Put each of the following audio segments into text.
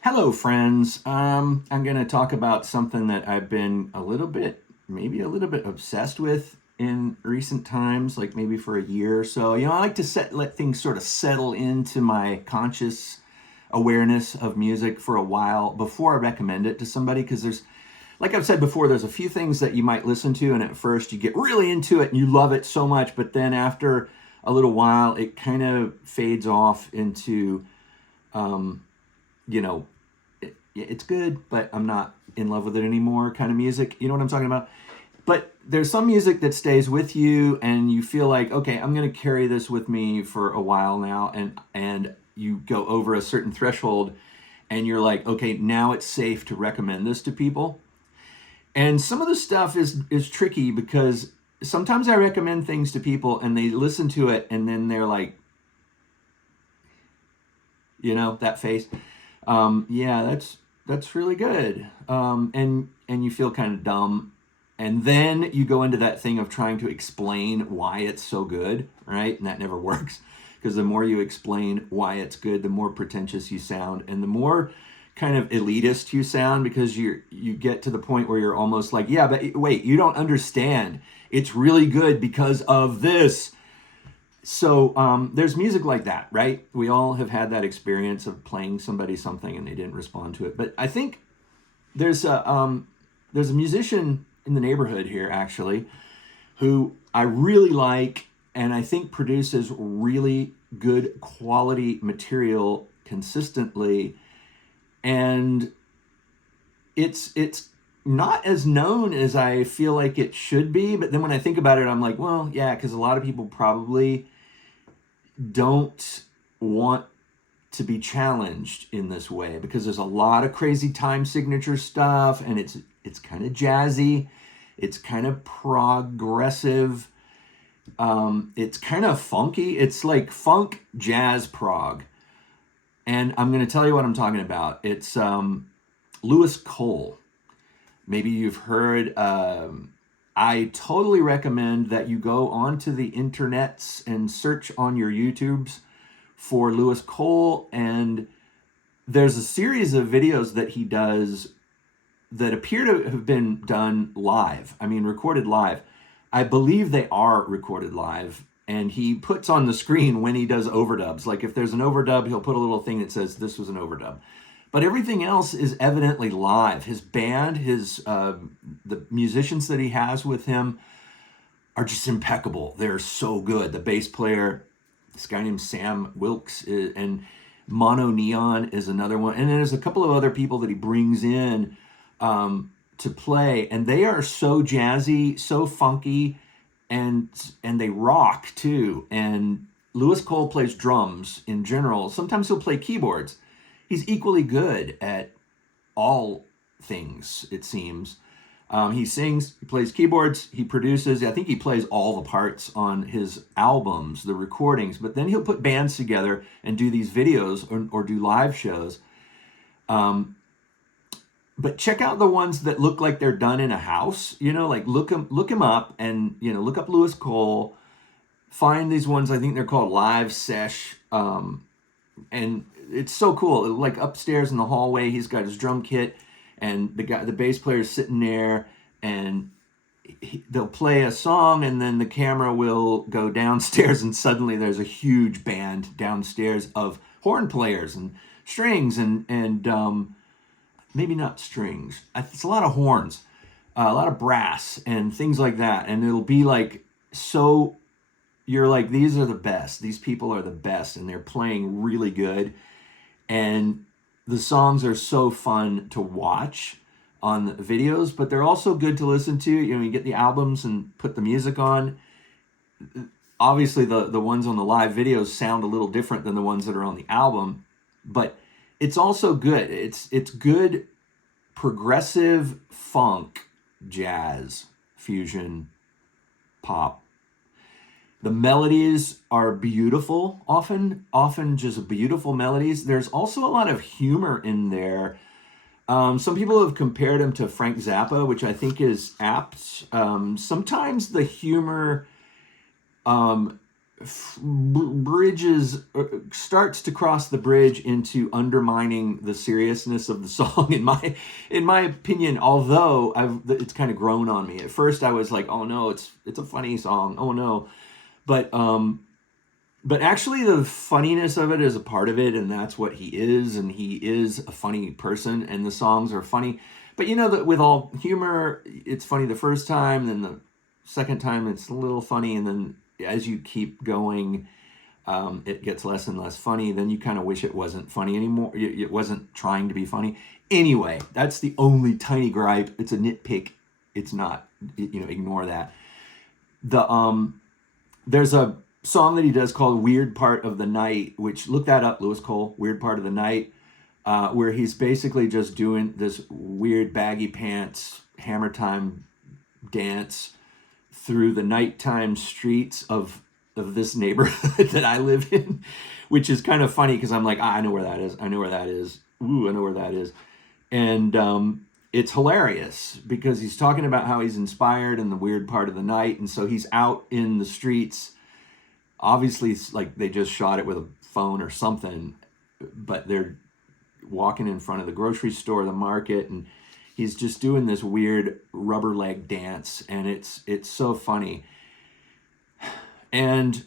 Hello, friends. I'm going to talk about something that I've been maybe a little bit obsessed with in recent times, like maybe for a year or so. I like to let things sort of settle into my conscious awareness of music for a while before I recommend it to somebody. Because like I've said before, there's a few things that you might listen to, and at first you get really into it and you love it so much, but then after a little while, it kind of fades off into, um, you know, it's good, but I'm not in love with it anymore kind of music. You know what I'm talking about? But there's some music that stays with you and you feel like, okay, I'm going to carry this with me for a while now, and you go over a certain threshold and you're like, okay, now it's safe to recommend this to people. And some of the stuff is tricky because sometimes I recommend things to people and they listen to it and then they're like, that face. Yeah, that's really good. And you feel kind of dumb, and then you go into that thing of trying to explain why it's so good, right? And that never works because the more you explain why it's good, the more pretentious you sound, and the more kind of elitist you sound because you get to the point where you're almost like, yeah, but wait, you don't understand. It's really good because of this. So there's music like that, right? We all have had that experience of playing somebody something and they didn't respond to it. But I think there's a musician in the neighborhood here actually who I really like and I think produces really good quality material consistently, and it's not as known as I feel like it should be. But then when I think about it, I'm like, well, yeah, because a lot of people probably don't want to be challenged in this way because there's a lot of crazy time signature stuff, and it's kind of jazzy, it's kind of progressive, it's kind of funky. It's like funk jazz prog, and I'm going to tell you what I'm talking about. It's Lewis Cole. Maybe you've heard. I totally recommend that you go onto the internets and search on your YouTubes for Lewis Cole. And there's a series of videos that he does that appear to have been done live. I mean, recorded live. I believe they are recorded live. And he puts on the screen when he does overdubs. Like if there's an overdub, he'll put a little thing that says this was an overdub. But everything else is evidently live. His band, the musicians that he has with him are just impeccable. They're so good. The bass player, this guy named Sam Wilkes, and Mono Neon is another one. And then there's a couple of other people that he brings in to play, and they are so jazzy, so funky, and they rock too. And Lewis Cole plays drums in general. Sometimes he'll play keyboards. He's equally good at all things, it seems. He sings, he plays keyboards, he produces. I think he plays all the parts on his albums, the recordings, but then he'll put bands together and do these videos or do live shows. But check out the ones that look like they're done in a house. Like look him up, and look up Lewis Cole. Find these ones. I think they're called Live Sesh, and it's so cool. Like upstairs in the hallway, he's got his drum kit, and the bass player is sitting there, and they'll play a song, and then the camera will go downstairs, and suddenly there's a huge band downstairs of horn players and strings and maybe not strings. It's a lot of horns, a lot of brass and things like that, and it'll be like so. You're like, these are the best. These people are the best, and they're playing really good. And the songs are so fun to watch on the videos, but they're also good to listen to. You get the albums and put the music on. Obviously, the ones on the live videos sound a little different than the ones that are on the album, but it's also good. It's good progressive funk, jazz, fusion, pop. The melodies are beautiful, often just beautiful melodies. There's also a lot of humor in there. Some people have compared him to Frank Zappa, which I think is apt. Sometimes the humor bridges starts to cross the bridge into undermining the seriousness of the song in my opinion, although it's kind of grown on me. At first I was like, oh no, it's a funny song, oh no, but actually the funniness of it is a part of it, and that's what he is, and he is a funny person, and the songs are funny. But you know that with all humor, it's funny the first time, then the second time it's a little funny, and then as you keep going, it gets less and less funny. Then you kind of wish it wasn't funny anymore. It wasn't trying to be funny. Anyway, that's the only tiny gripe. It's a nitpick. It's not, ignore that. There's a song that he does called Weird Part of the Night, which, look that up, Lewis Cole, Weird Part of the Night, where he's basically just doing this weird baggy pants, hammer time dance through the nighttime streets of this neighborhood that I live in, which is kind of funny because I'm like, I know where that is. I know where that is. Ooh, I know where that is. And it's hilarious because he's talking about how he's inspired in the weird part of the night. And so he's out in the streets. Obviously, it's like they just shot it with a phone or something, but they're walking in front of the grocery store, the market, and he's just doing this weird rubber leg dance, and it's so funny. And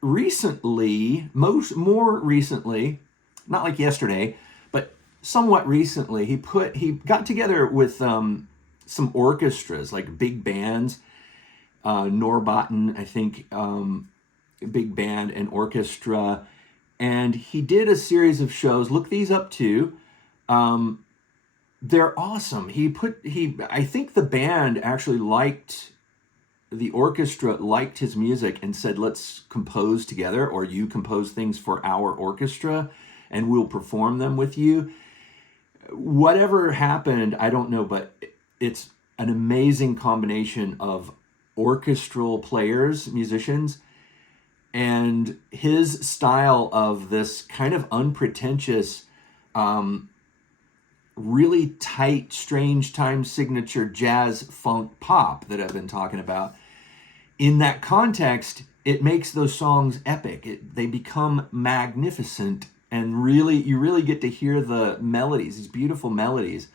recently, more recently, not like yesterday, but somewhat recently, he got together with some orchestras, like big bands, Norbotten, I think, big band and orchestra, and he did a series of shows. Look these up too. They're awesome. I think the band actually the orchestra liked his music and said, let's compose together, or you compose things for our orchestra and we'll perform them with you. Whatever happened, I don't know, but it's an amazing combination of orchestral players, musicians, and his style of this kind of unpretentious, really tight, strange time signature jazz funk pop that I've been talking about. In that context, it makes those songs epic. They become magnificent, and you really get to hear the melodies, these beautiful melodies.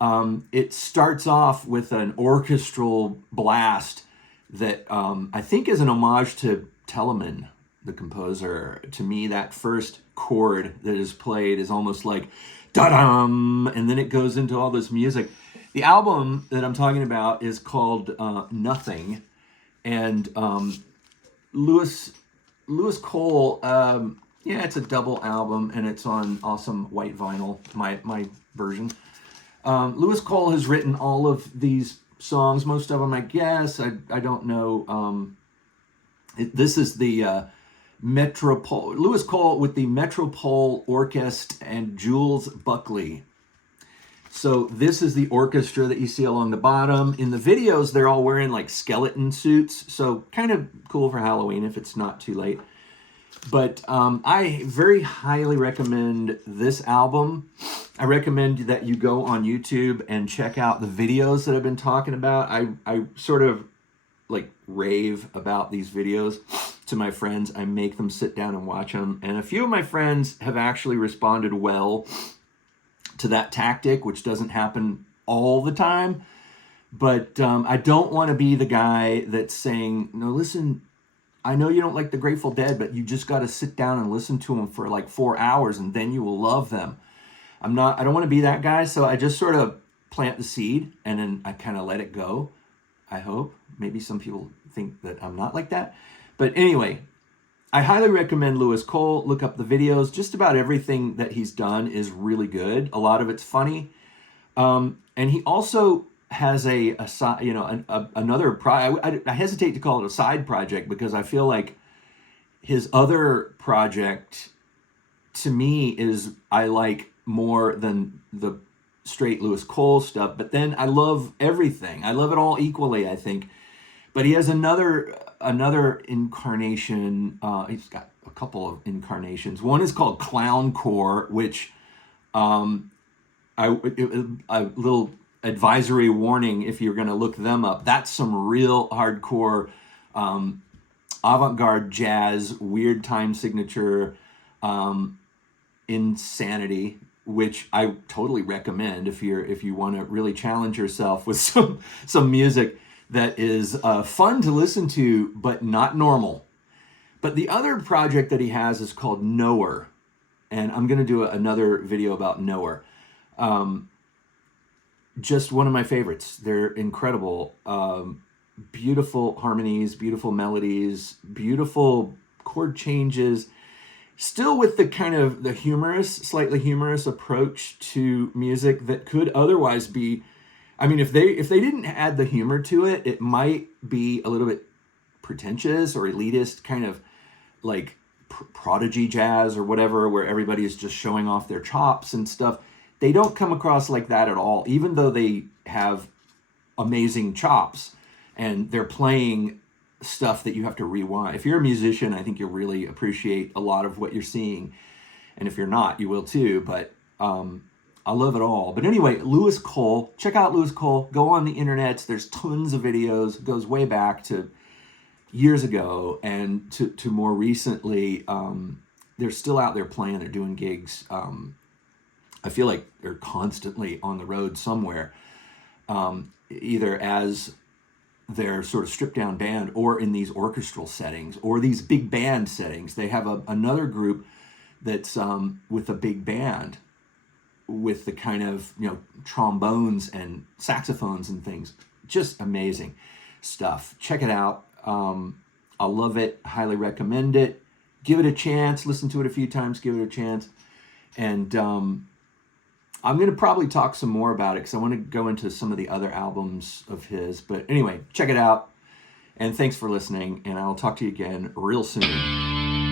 It starts off with an orchestral blast that I think is an homage to Telemann, the composer. To me, that first chord that is played is almost like da-dum, and then it goes into all this music. The album that I'm talking about is called Nothing, and Lewis Cole, it's a double album, and it's on awesome white vinyl, my version. Lewis Cole has written all of these songs, most of them, I guess. I don't know. This is the Metropole, Lewis Cole with the Metropole Orchestra and Jules Buckley. So this is the orchestra that you see along the bottom. In the videos, they're all wearing like skeleton suits. So kind of cool for Halloween if it's not too late. But I very highly recommend this album. I recommend that you go on YouTube and check out the videos that I've been talking about. I sort of like rave about these videos to my friends. I make them sit down and watch them. And a few of my friends have actually responded well to that tactic, which doesn't happen all the time. But I don't want to be the guy that's saying, no, listen, I know you don't like the Grateful Dead, but you just got to sit down and listen to them for like 4 hours and then you will love them. I don't want to be that guy. So I just sort of plant the seed and then I kind of let it go. I hope. Maybe some people think that I'm not like that. But anyway, I highly recommend Lewis Cole. Look up the videos. Just about everything that he's done is really good. A lot of it's funny. And he also has another I hesitate to call it a side project because I feel like his other project to me is I like more than the straight Lewis Cole stuff, but then I love everything. I love it all equally, I think. But he has another incarnation. He's got a couple of incarnations. One is called Clowncore, which a little advisory warning if you're going to look them up. That's some real hardcore avant-garde jazz, weird time signature, insanity, which I totally recommend if you want to really challenge yourself with some music that is fun to listen to, but not normal. But the other project that he has is called Knower, and I'm going to do another video about Knower. Just one of my favorites. They're incredible. Beautiful harmonies, beautiful melodies, beautiful chord changes, still with the kind of the slightly humorous approach to music that could otherwise be, I mean, if they didn't add the humor to it, it might be a little bit pretentious or elitist, kind of like prodigy jazz or whatever, where everybody is just showing off their chops and stuff. They don't come across like that at all, even though they have amazing chops and they're playing stuff that you have to rewind. If you're a musician, I think you'll really appreciate a lot of what you're seeing. And if you're not, you will too. But I love it all. But anyway, Lewis Cole, check out Lewis Cole. Go on the internet. There's tons of videos. It goes way back to years ago and to more recently. They're still out there playing. They're doing gigs. I feel like they're constantly on the road somewhere, either as their sort of stripped down band or in these orchestral settings or these big band settings. They have another group that's with a big band with the kind of, trombones and saxophones and things. Just amazing stuff. Check it out. I love it. Highly recommend it. Give it a chance. Listen to it a few times. Give it a chance. And I'm going to probably talk some more about it because I want to go into some of the other albums of his. But anyway, check it out. And thanks for listening. And I'll talk to you again real soon.